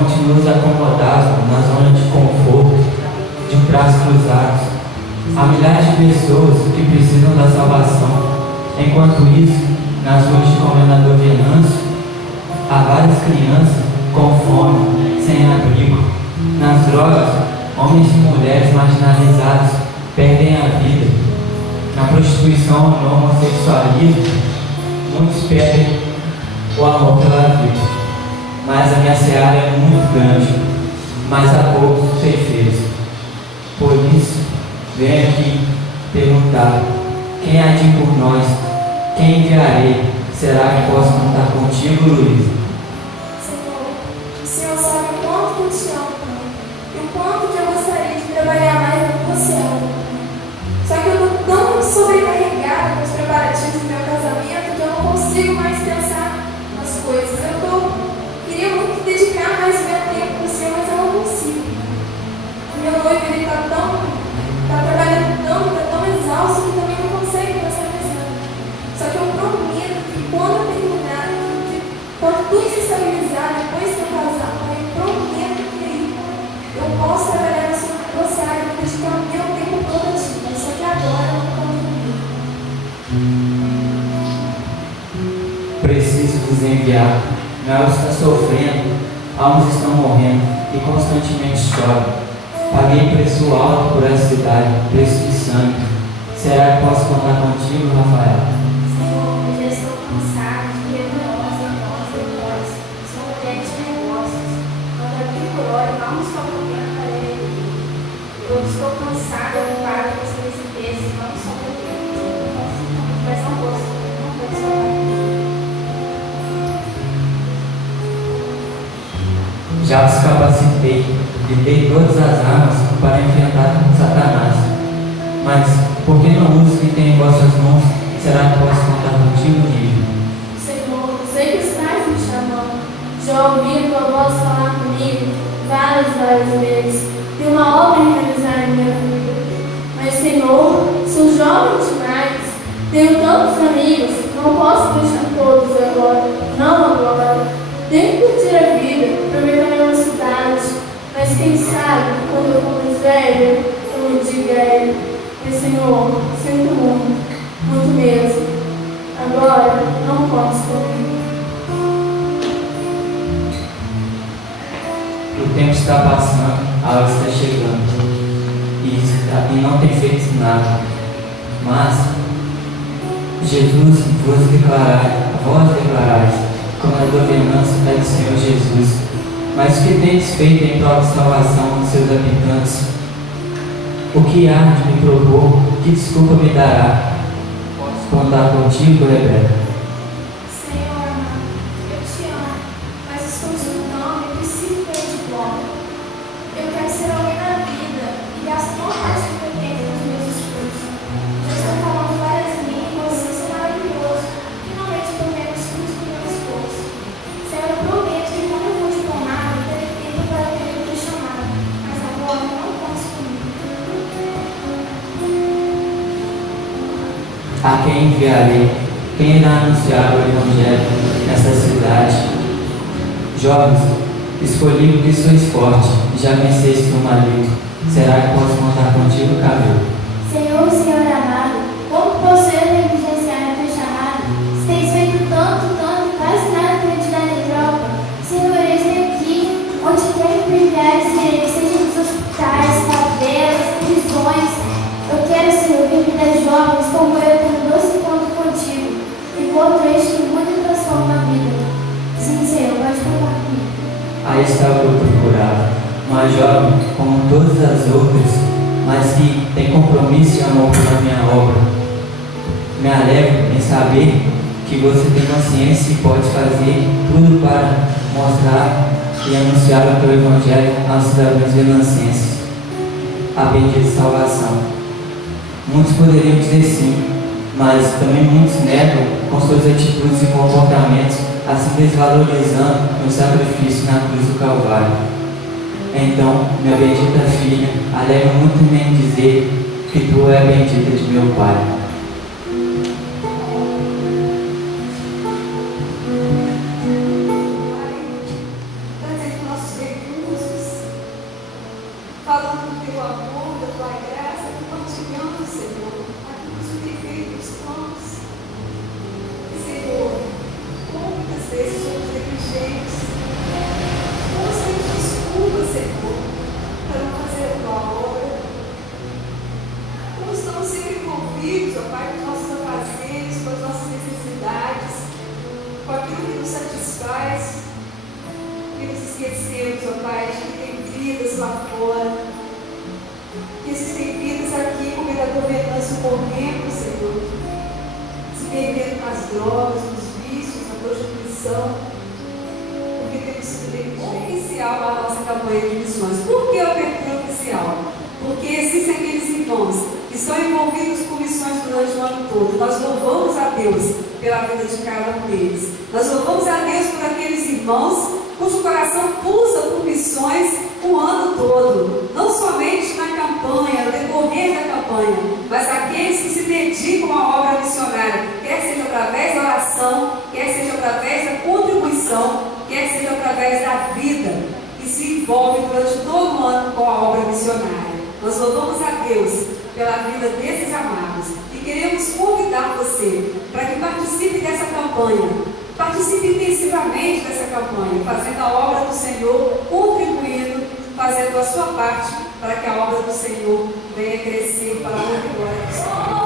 continuamos acomodados na zona de conforto, de braços cruzados. Há milhares de pessoas que precisam da salvação. Enquanto isso, nas ruas de Governador Venâncio, há várias crianças com fome, sem abrigo. Nas drogas, homens e mulheres marginalizados perdem a vida. Na prostituição e no homossexualismo, muitos perdem o amor pela vida. Mas a minha seara é muito grande, mas há poucos ceifeiros. Por isso, venho aqui perguntar: quem há de ir por nós? Quem enviarei? Será que posso contar contigo, Luiz? Senhor, o Senhor sabe o quanto que eu te amo e o quanto que eu gostaria de trabalhar mais do que você ama. Só que eu estou tão sobrecarregada com os preparativos do meu casamento que eu não consigo mais pensar nas coisas. Queria muito dedicar mais meu tempo para o Senhor, mas eu não consigo. O meu noivo está trabalhando tanto, está tão exausto que também não consegue pensar nesse ano. Só que eu prometo que quando eu terminar, quando tudo se estabilizar, depois que eu casar, eu prometo que eu posso trabalhar na sua área e dedicar o meu tempo todo a ti. Só que agora eu não consigo. Preciso vos enviar. Meu alma está sofrendo, almas estão morrendo e constantemente choram. Paguei preço alto por essa cidade, preço de sangue. Será que posso contar contigo, Rafael? Senhor, eu já estou cansado de ver nós. São mulheres de negócios. Quando abrir por hora, vamos só comer a parede. Eu estou cansada de parar com essas empresas, vamos só comer. Mas não posso, não posso. Já os capacitei e dei todas as armas para enfrentar Satanás. Mas por que não uso o que tem em vossas mãos? Será que posso contar contigo, Nível? Senhor, sei que estás me chamando. Já ouvi a tua voz falar comigo várias vezes. Tem uma obra em realizar em minha vida. Mas, Senhor, sou jovem demais. Tenho tantos amigos. Não posso deixar todos agora. Não agora. Tenho que curtir a vida, aproveitar a minha cidade. Mas quem sabe, quando eu for mais velho, eu me diga a ele: mas, Senhor, sinto muito mesmo. Agora, não posso comigo. O tempo está passando, a hora está chegando e não tem feito nada. Mas Jesus vos declarais, como a governança é do Senhor Jesus. Mas o que tendes feito em prol de salvação dos seus habitantes? O que há de me propor? Que desculpa me dará? Posso contar contigo, Rebeca? Senhor amado, eu te amo, mas estou estudando e preciso ver de volta. Eu quero ser alguém na vida e gasto toda parte do meu tempo nos meus estudos. Já estou falando várias línguas, isso é maravilhoso. Finalmente estou vendo os frutos do meu esforço. Senhor, eu prometo que quando eu for diplomado, eu terei tempo para ter o teu chamado, mas agora eu não posso comigo. A quem enviarei? Quem irá anunciar o Evangelho nessa cidade? Jovens, escolhi porque sois fortes e já venceis o maligno. Será que posso contar contigo, Camilo? Senhor amado, como posso eu negligenciar o teu chamado? Se tens feito tanto, quase nada para te dar em troca. Senhor, eu estou aqui, onde quer que me enviares, seja nos hospitais, favelas, prisões. Eu quero, Senhor, ver vidas jovens como eu tenho doce encontro contigo. Encontro este que muito transforma a vida. Sim, Senhor, pode contar comigo. Aí está o que eu procurava. Uma jovem, como todas as outras, mas que tem compromisso e amor pela minha obra. Me alegro em saber que você tem consciência e pode fazer tudo para mostrar e anunciar o teu Evangelho aos cidadãos venancenses. A bendita salvação. Muitos poderiam dizer sim, mas também muitos negam com suas atitudes e comportamentos, assim desvalorizando o sacrifício na cruz do Calvário. Então, minha bendita filha, alegra muito em dizer que tu é bendita de meu Pai. Antes que nossos sempre envolvidos, ó Pai, com os nossos afazeres, com as nossas necessidades, com aquilo que nos satisfaz, e nos esquecemos, ó Pai, de que tem vidas lá fora, que existem vidas aqui com a governança correndo, Senhor, se perdendo nas drogas, nos vícios, na prostituição, porque temos sido negligentes. Oficial a nossa campanha de missões. Por que eu pergunto oficial? Porque existem aqueles irmãos que estão envolvidos com missões durante o ano todo. Nós louvamos a Deus pela vida de cada um deles. Nós louvamos a Deus por aqueles irmãos cujo coração pulsa por missões o ano todo. Não somente na campanha, no decorrer da campanha, mas aqueles que se dedicam à obra missionária, quer seja através da oração, quer seja através da contribuição, quer seja através da vida, que se envolve durante todo o ano com a obra missionária. Nós louvamos a Deus pela vida desses amados e queremos convidar você para que participe dessa campanha. Participe intensivamente dessa campanha, fazendo a obra do Senhor, contribuindo, fazendo a sua parte para que a obra do Senhor venha crescer para a honra e glória do Senhor.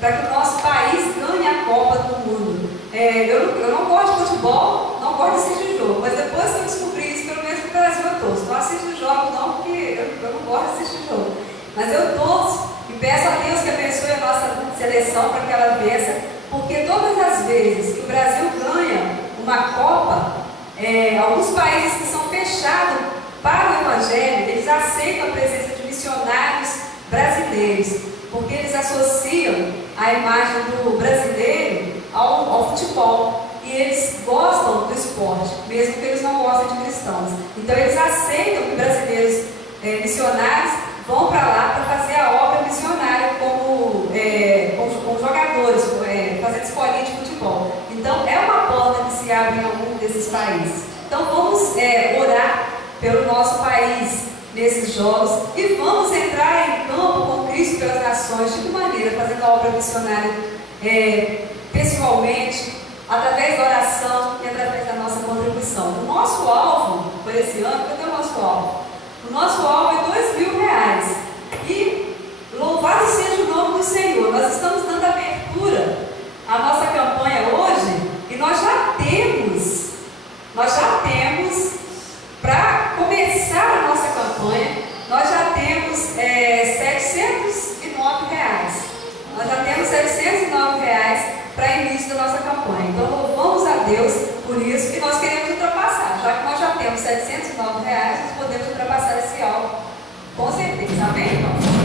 Para que o nosso país ganhe a Copa do Mundo. Eu não gosto de futebol, não gosto de assistir jogo, mas depois que eu descobri isso, pelo menos no Brasil eu torço. Não assisto jogo não, porque eu não gosto de assistir jogo. Mas eu torço e peço a Deus que abençoe a nossa seleção para que ela vença, porque todas as vezes que o Brasil ganha uma Copa, alguns países que são fechados para o Evangelho, eles aceitam a presença de missionários brasileiros, porque eles associam a imagem do brasileiro ao futebol, e eles gostam do esporte, mesmo que eles não gostem de cristãos. Então eles aceitam que brasileiros missionários vão para lá para fazer a obra missionária como jogadores, fazendo escolinha de futebol. Então é uma porta que se abre em algum desses países. Então vamos orar pelo nosso país nesses jogos e vamos entrar em campo com Cristo pelas nações. De que maneira? Fazendo a obra missionária pessoalmente, através da oração e através da nossa contribuição. O nosso alvo por esse ano, cadê o nosso alvo? O nosso alvo é R$2.000. E louvado seja o nome do Senhor. Nós estamos dando abertura à nossa campanha hoje e nós já temos Nós já temos, para começar a nossa campanha, nós já temos R$ 709. Nós já temos R$ 709 para início da nossa campanha. Então, louvamos a Deus por isso que nós queremos ultrapassar. Já que nós já temos R$ 709, nós podemos ultrapassar esse alvo, com certeza. Amém, irmãos?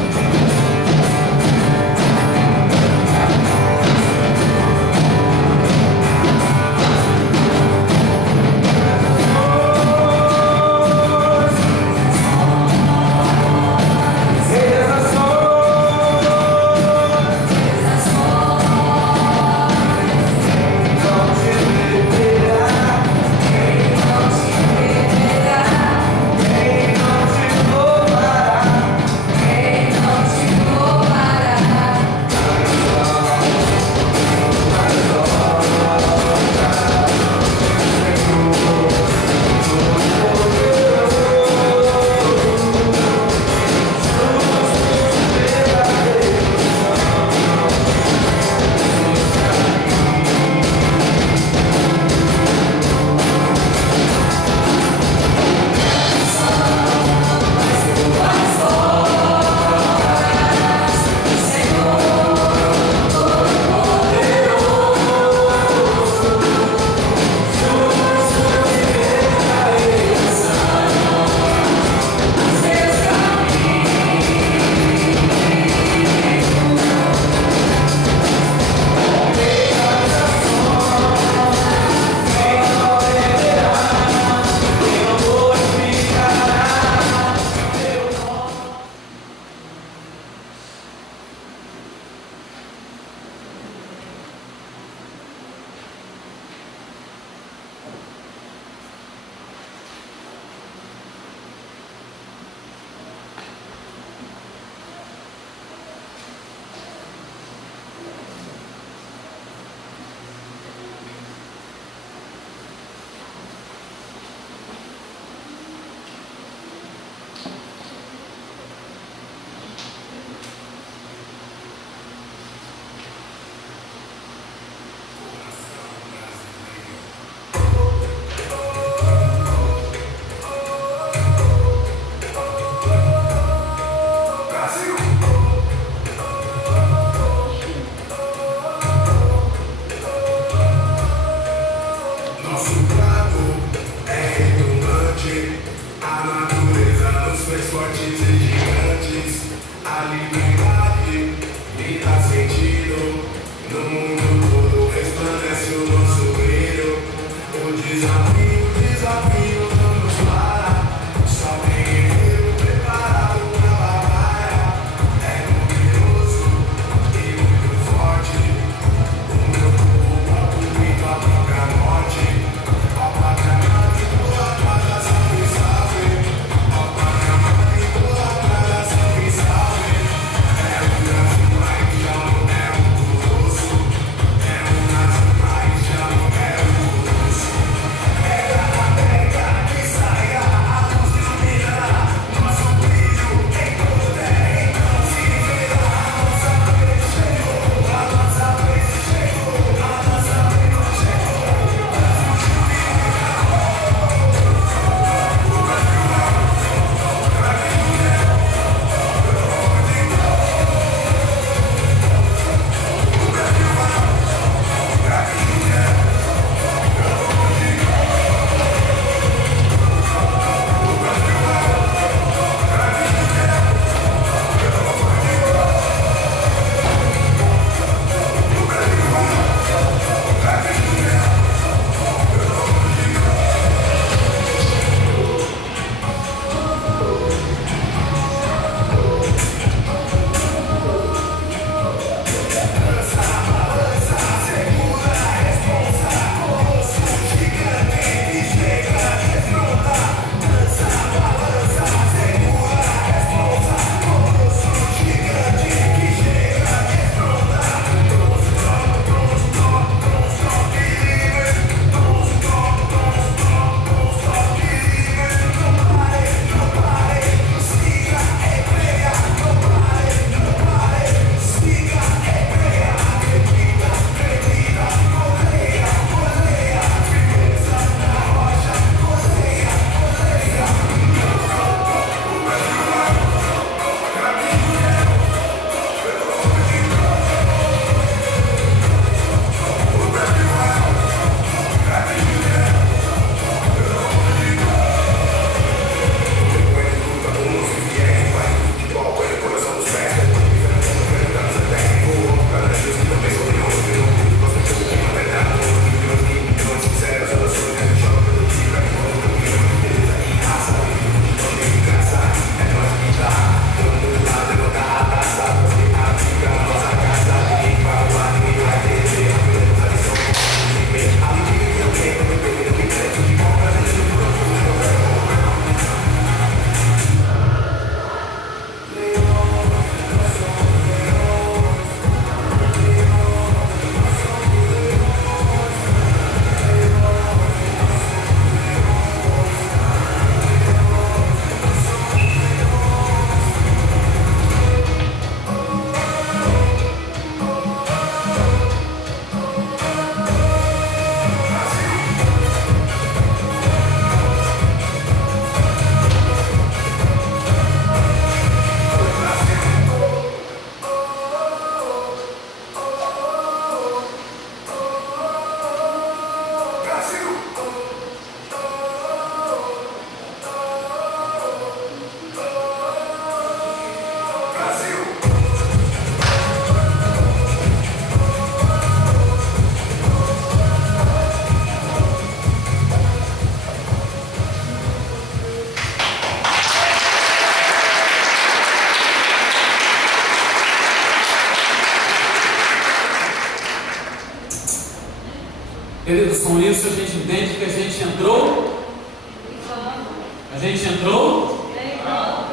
Deus. Com isso a gente entende que a gente entrou.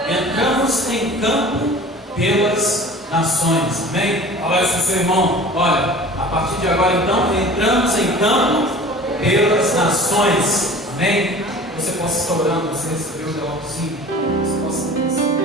Entramos em campo pelas nações. Amém? Fala isso pro seu irmão. Olha, a partir de agora então, entramos em campo pelas nações. Amém? Você possa estar orando, você recebeu o sim. Você possa